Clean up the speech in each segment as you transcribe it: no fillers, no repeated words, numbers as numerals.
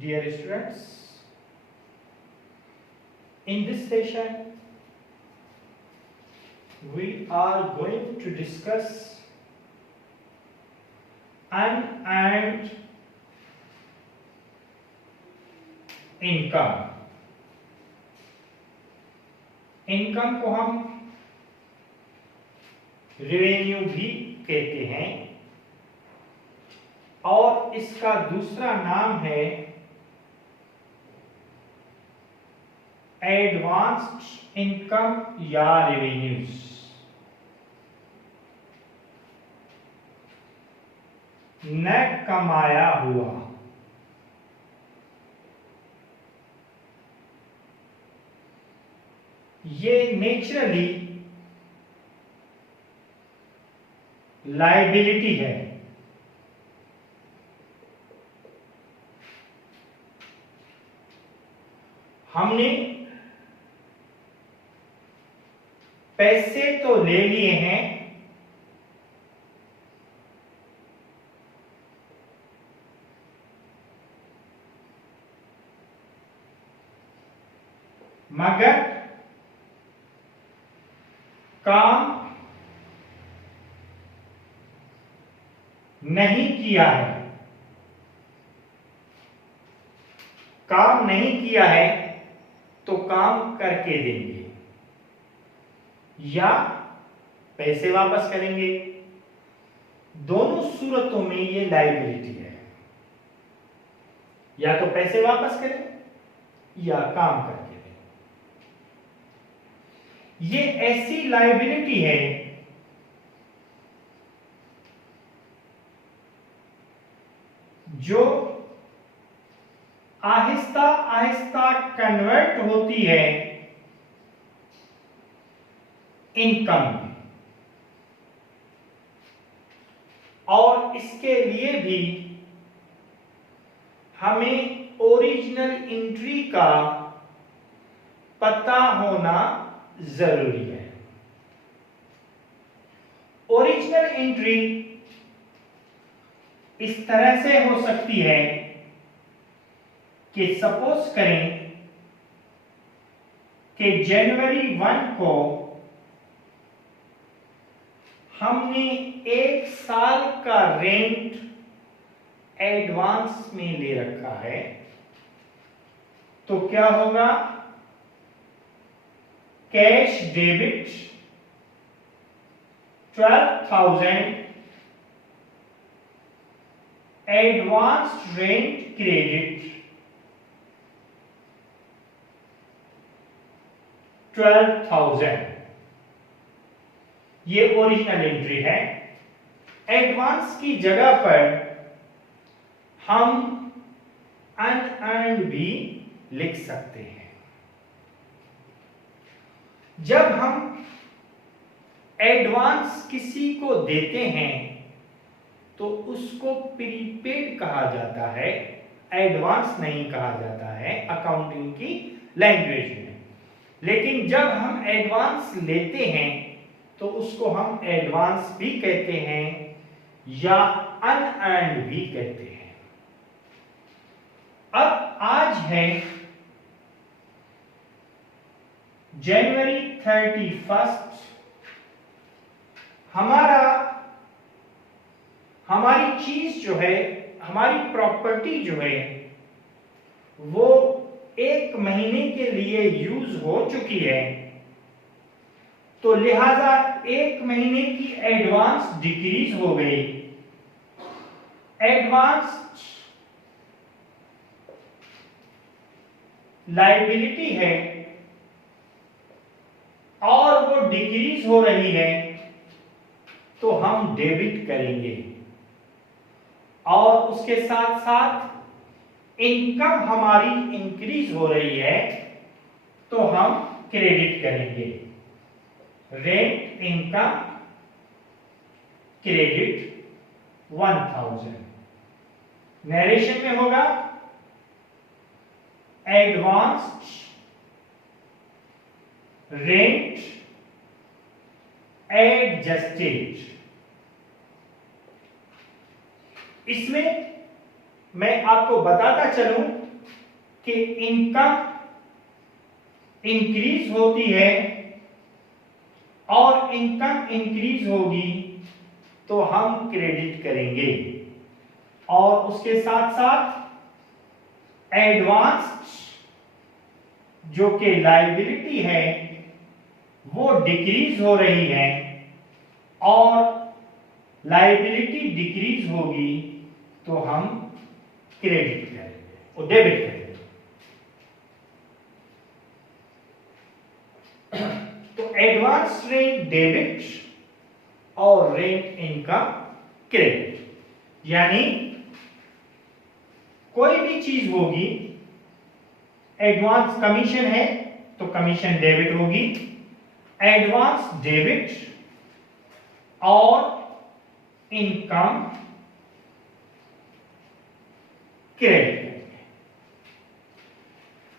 Dear students, in this session we are going to discuss unearned income. Income को हम revenue भी कहते हैं और इसका दूसरा नाम है एडवांस्ड इनकम या रेवेन्यूज। न कमाया हुआ ये नेचुरली लायबिलिटी है। हमने पैसे तो ले लिए हैं मगर काम नहीं किया है। काम नहीं किया है तो काम करके देंगे या पैसे वापस करेंगे। दोनों सूरतों में ये लायबिलिटी है, या तो पैसे वापस करें या काम करके दें। ये ऐसी लायबिलिटी है जो आहिस्ता आहिस्ता कन्वर्ट होती है इनकम में, और इसके लिए भी हमें ओरिजिनल एंट्री का पता होना जरूरी है। ओरिजिनल एंट्री इस तरह से हो सकती है कि सपोज करें कि जनवरी 1 को हमने 1 साल का रेंट एडवांस में ले रखा है, तो क्या होगा? Cash debit 12,000, advance rent credit 12,000। ये ओरिजिनल एंट्री है। एडवांस की जगह पर हम अनअर्न्ड भी लिख सकते हैं। जब हम एडवांस किसी को देते हैं तो उसको प्रीपेड कहा जाता है, एडवांस नहीं कहा जाता है अकाउंटिंग की लैंग्वेज में। लेकिन जब हम एडवांस लेते हैं तो उसको हम एडवांस भी कहते हैं या अनअर्न्ड भी कहते हैं। अब आज है जनवरी 31। हमारी चीज जो है, हमारी प्रॉपर्टी जो है वो 1 महीने के लिए यूज हो चुकी है, तो लिहाजा 1 महीने की एडवांस डिक्रीज हो गई। एडवांस लायबिलिटी है और वो डिक्रीज हो रही है, तो हम डेबिट करेंगे और उसके साथ साथ इनकम हमारी इंक्रीज हो रही है तो हम क्रेडिट करेंगे। Rent income credit 1000। नरेशन में होगा एडवांस्ड रेंट एडजस्टेड। इसमें मैं आपको बताता चलूं कि इनकम इंक्रीज होती है और इनकम इंक्रीज होगी तो हम क्रेडिट करेंगे, और उसके साथ साथ एडवांस जो कि लायबिलिटी है वो डिक्रीज हो रही है और लायबिलिटी डिक्रीज होगी तो हम क्रेडिट करेंगे और डेबिट करेंगे। तो एडवांस रेंट डेबिट और रेंट इनकम क्रेडिट, यानी कोई भी चीज होगी, एडवांस कमीशन है तो कमीशन डेबिट होगी, एडवांस डेबिट और इनकम क्रेडिट करेंगे।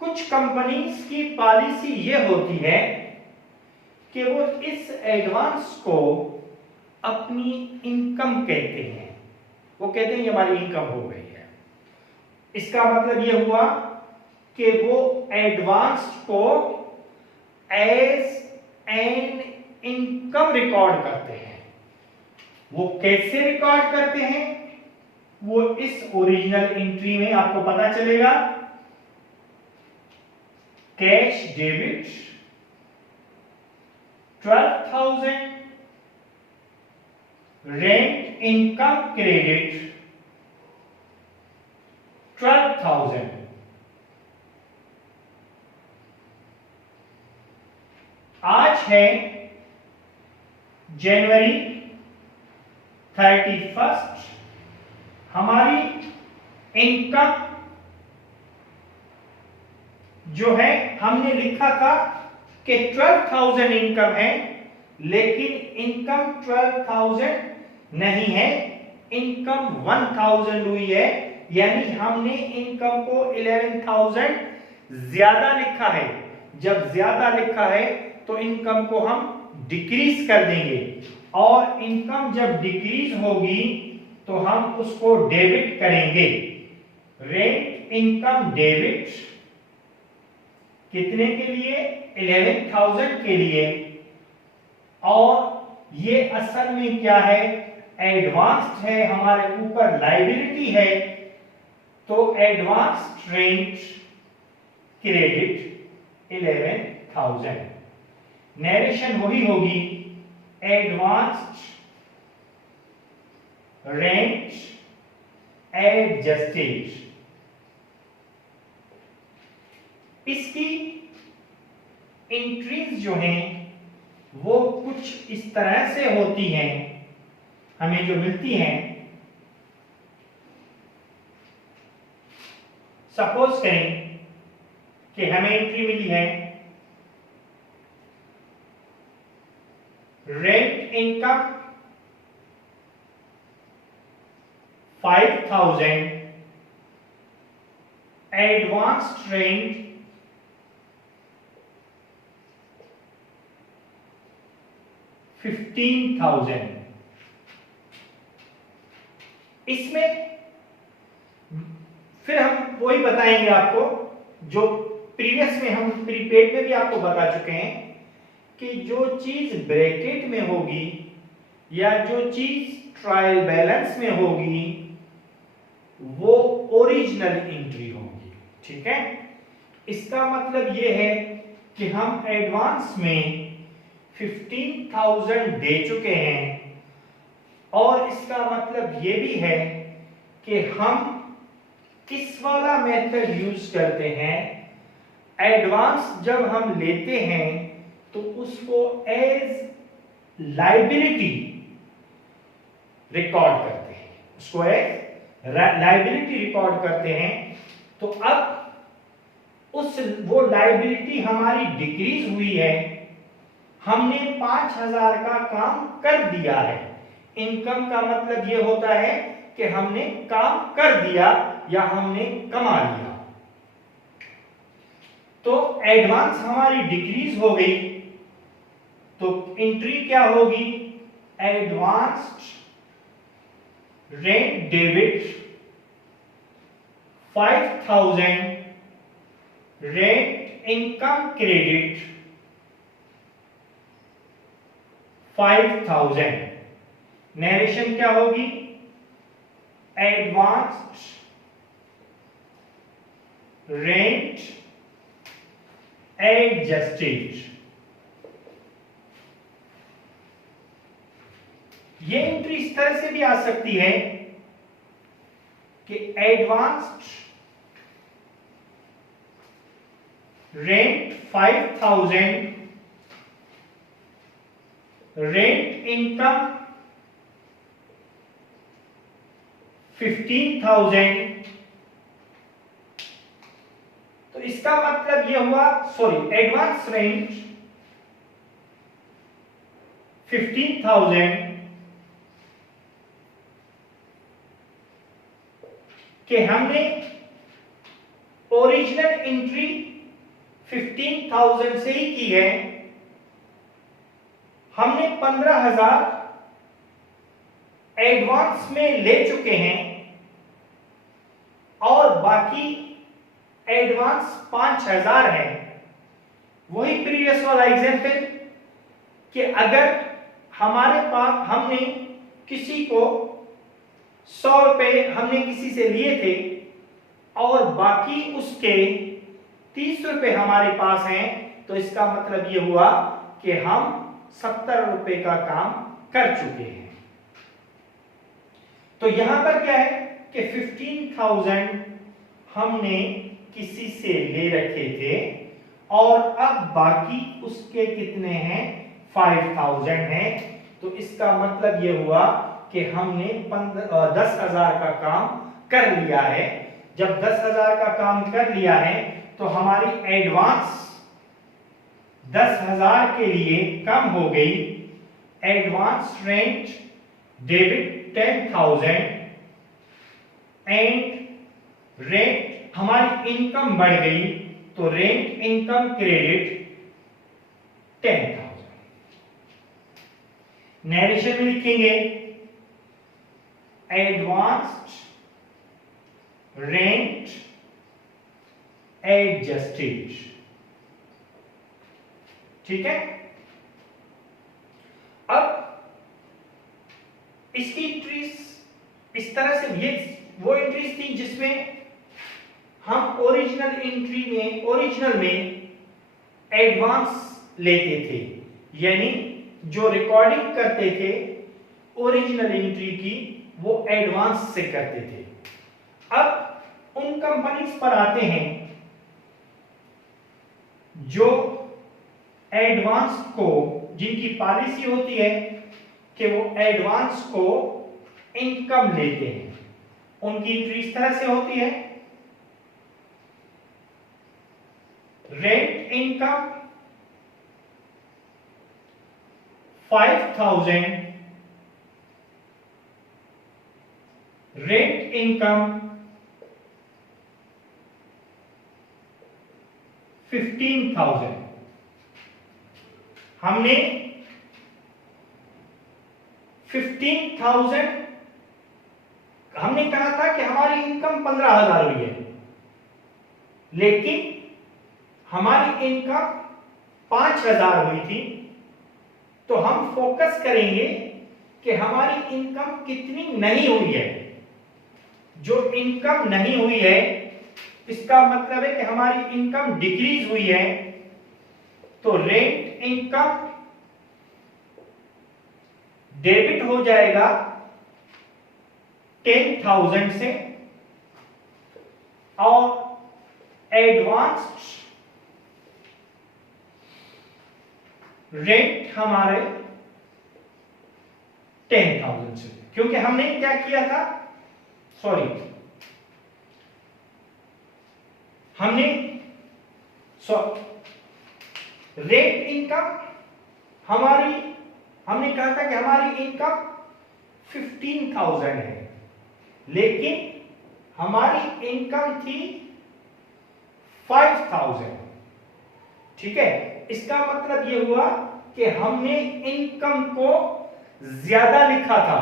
कुछ कंपनीज की पॉलिसी यह होती है कि वो इस एडवांस को अपनी इनकम कहते हैं, वो कहते हैं ये हमारी इनकम हो गई है। इसका मतलब यह हुआ कि वो एडवांस को एज एन इनकम रिकॉर्ड करते हैं। वो कैसे रिकॉर्ड करते हैं वो इस ओरिजिनल एंट्री में आपको पता चलेगा। Cash debit 12,000, rent income credit 12,000। आज है जनवरी 31, हमारी इनकम जो है हमने लिखा था कि 12,000 इनकम है, लेकिन इनकम 12,000 नहीं है, इनकम 1,000 हुई है, यानी हमने इनकम को 11,000 ज्यादा लिखा है। जब ज्यादा लिखा है तो इनकम को हम डिक्रीज कर देंगे, और इनकम जब डिक्रीज होगी तो हम उसको डेबिट करेंगे। रेंट इनकम डेबिट कितने के लिए? 11,000 के लिए। और ये असल में क्या है? एडवांस्ड है, हमारे ऊपर लायबिलिटी है, तो एडवांस्ड रेंट क्रेडिट 11,000। नरेशन वही होगी, एडवांस्ड रेंट एडजस्टेड। इसकी एंट्रीज जो हैं वो कुछ इस तरह से होती हैं, हमें जो मिलती हैं। सपोज करें कि हमें एंट्री मिली है रेंट इनकम 5,000, एडवांस्ड रेंट 15,000। इसमें फिर हम वही बताएंगे आपको जो प्रीवियस में हम प्रीपेड में भी आपको बता चुके हैं कि जो चीज ब्रैकेट में होगी या जो चीज ट्रायल बैलेंस में होगी वो ओरिजिनल एंट्री होगी। ठीक है, इसका मतलब ये है कि हम एडवांस में 15,000 दे चुके हैं, और इसका मतलब ये भी है कि हम किस वाला मेथड यूज करते हैं। एडवांस जब हम लेते हैं तो उसको एज लायबिलिटी रिकॉर्ड करते हैं, उसको एज लायबिलिटी रिकॉर्ड करते हैं। तो अब वो लायबिलिटी हमारी डिक्रीज हुई है, हमने 5,000 का काम कर दिया है। इनकम का मतलब यह होता है कि हमने काम कर दिया या हमने कमा लिया। तो एडवांस हमारी डिक्रीज हो गई, तो एंट्री क्या होगी? Advanced rent debit 5,000 rent income credit 5,000। Narration क्या होगी? Advanced rent adjusted. ये एंट्री इस तरह से भी आ सकती है कि एडवांस्ड रेंट 5,000 रेंट इनकम 15,000। तो इसका मतलब यह हुआ, सॉरी, एडवांस रेंट 15,000 कि हमने ओरिजिनल एंट्री 15,000 से ही की है, हमने 15,000 एडवांस में ले चुके हैं और बाकी एडवांस 5,000 है। वही प्रीवियस वाला एग्जांपल कि अगर हमारे पास हमने किसी को 100 रुपए हमने किसी से लिए थे और बाकी उसके 30 रुपए हमारे पास हैं, तो इसका मतलब यह हुआ कि हम 70 रुपए का काम कर चुके हैं। तो यहां पर क्या है कि 15,000 हमने किसी से ले रखे थे और अब बाकी उसके कितने हैं? 5,000 हैं। तो इसका मतलब यह हुआ कि हमने 10,000 का काम कर लिया है। जब 10,000 का काम कर लिया है तो हमारी एडवांस 10,000 के लिए कम हो गई। Advance rent debit 10,000 and rent हमारी इनकम बढ़ गई, तो रेंट इनकम क्रेडिट 10,000। नरेशन में लिखेंगे एडवांस्ड रेंट एडजस्टेड। ठीक है। अब इसकी एंट्रीज इस तरह से, ये वो एंट्रीज थी जिसमें हम ओरिजिनल में एडवांस लेते थे, यानी जो रिकॉर्डिंग करते थे ओरिजिनल एंट्री की वो एडवांस से करते थे। अब उन कंपनीज पर आते हैं जो एडवांस को, जिनकी पॉलिसी होती है कि वो एडवांस को इनकम लेते हैं। उनकी एंट्री इस तरह से होती है, रेंट इनकम 5,000 रेंट इनकम 15,000। हमने 15,000 हमने कहा था कि हमारी इनकम 15,000 हुई है, लेकिन हमारी इनकम 5,000 हुई थी। तो हम फोकस करेंगे कि हमारी इनकम कितनी नहीं हुई है। जो इनकम नहीं हुई है इसका मतलब है कि हमारी इनकम डिक्रीज हुई है। तो रेंट इनकम डेबिट हो जाएगा 10,000 से और एडवांस्ड रेंट हमारे 10,000 से, क्योंकि हमने क्या किया था, सॉरी, हमने रेंट इनकम हमारी, हमने कहा था कि हमारी इनकम 15,000 है, लेकिन हमारी इनकम थी 5,000। ठीक है। इसका मतलब यह हुआ कि हमने इनकम को ज्यादा लिखा था।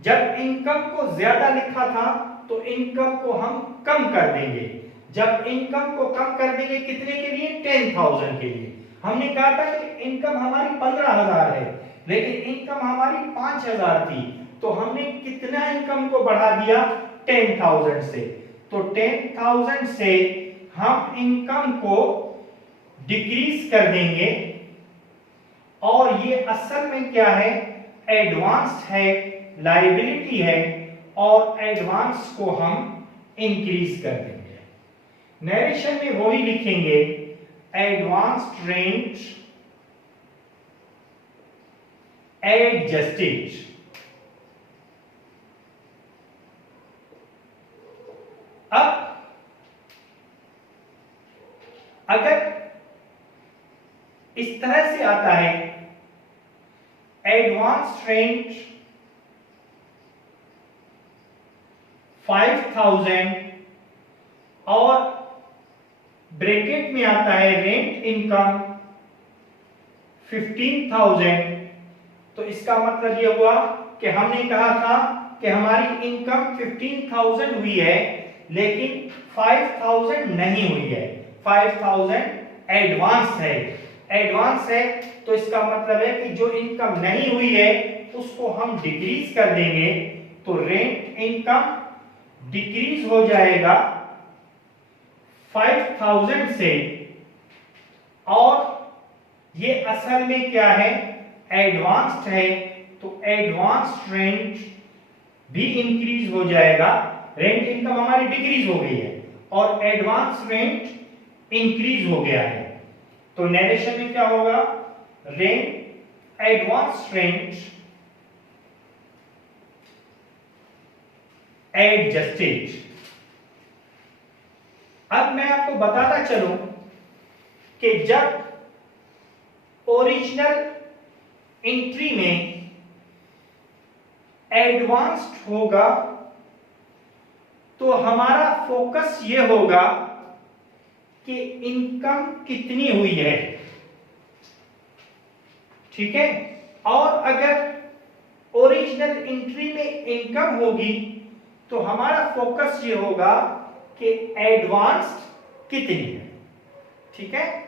जब इनकम को ज्यादा लिखा था तो इनकम को हम कम कर देंगे। जब इनकम को कम कर देंगे कितने के लिए? 10,000 के लिए। हमने कहा था कि इनकम हमारी 15,000 है लेकिन इनकम हमारी 5,000 थी, तो हमने कितना इनकम को बढ़ा दिया? 10,000 से। तो 10,000 से हम इनकम को डिक्रीज कर देंगे और ये असल में क्या है? एडवांस है, लायबिलिटी है और एडवांस को हम इंक्रीज कर देंगे। नरेशन में वही लिखेंगे, एडवांस्ड रेंट एडजस्टेड। अब अगर इस तरह से आता है, एडवांस रेंट 5,000 और ब्रैकेट में आता है रेंट इनकम 15,000, तो इसका मतलब यह हुआ कि हमने कहा था कि हमारी इनकम 15,000 हुई है लेकिन 5,000 नहीं हुई है। 5,000 एडवांस है। एडवांस है तो इसका मतलब है कि जो इनकम नहीं हुई है उसको हम डिक्रीज कर देंगे, तो रेंट इनकम डिक्रीज हो जाएगा 5,000 से। और ये असल में क्या है? एडवांस्ड है, तो एडवांस्ड रेंट भी इंक्रीज हो जाएगा। रेंट इनकम हमारी डिक्रीज हो गई है और एडवांस रेंट इंक्रीज हो गया है, तो नरेशन में क्या होगा? Rent advance rent adjusted. अब मैं आपको बताता चलूं कि जब ओरिजिनल एंट्री में एडवांस्ड होगा तो हमारा फोकस यह होगा कि इनकम कितनी हुई है, ठीक है। और अगर ओरिजिनल एंट्री में इनकम होगी तो हमारा फोकस ये होगा कि एडवांस्ड कितनी है, ठीक है।